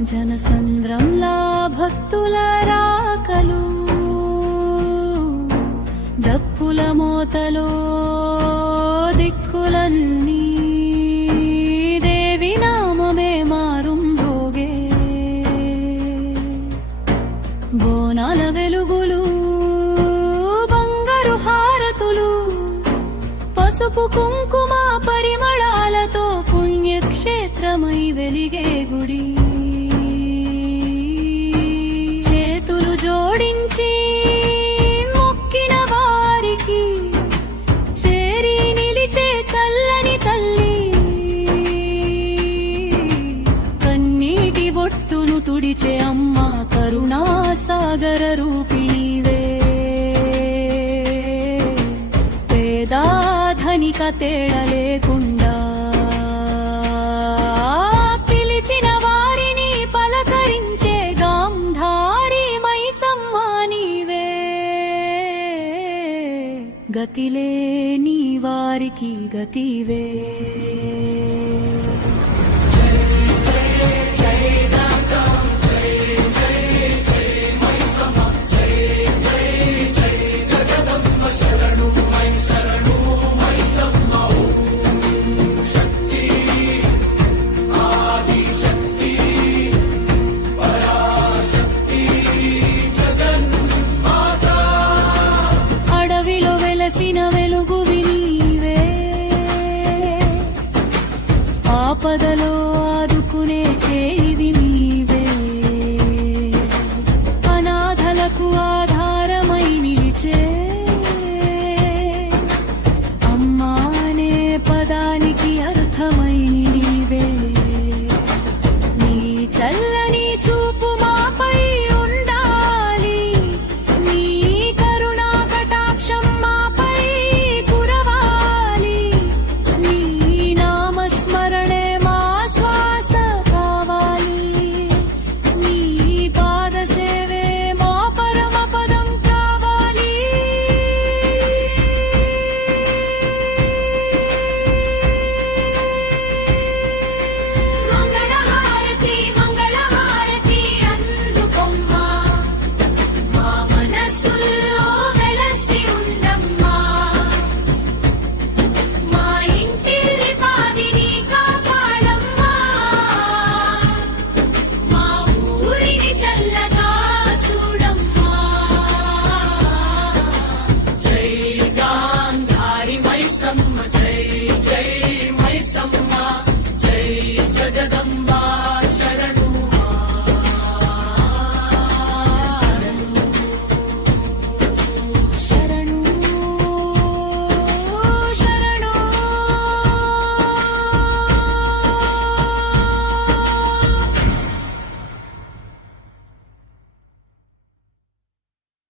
జనసంద్రంలా భక్తుల రాకలు, డప్పుల మోతలో దిక్కులన్నీ దేవి నామమే మారుం భోగే. బోనాల వెలుగులు, బంగారు హారతులు, పసుపు కుంకుమ పరిమళాలతో పుణ్యక్షేత్రమై వెలిగే గుడి. చేతులు జోడించి మొక్కిన వారికి చేరి నిలిచే చల్లని తల్లి, కన్నీటి బొట్టును తుడిచే అమ్మ కరుణా సాగర రూపిణివే. పేదాధనిక తేడా లేకుండా పిలిచిన వారిని పలకరించే గాంధారి మైసమ్మ నీవే. గతిలేని వారికి గతివే.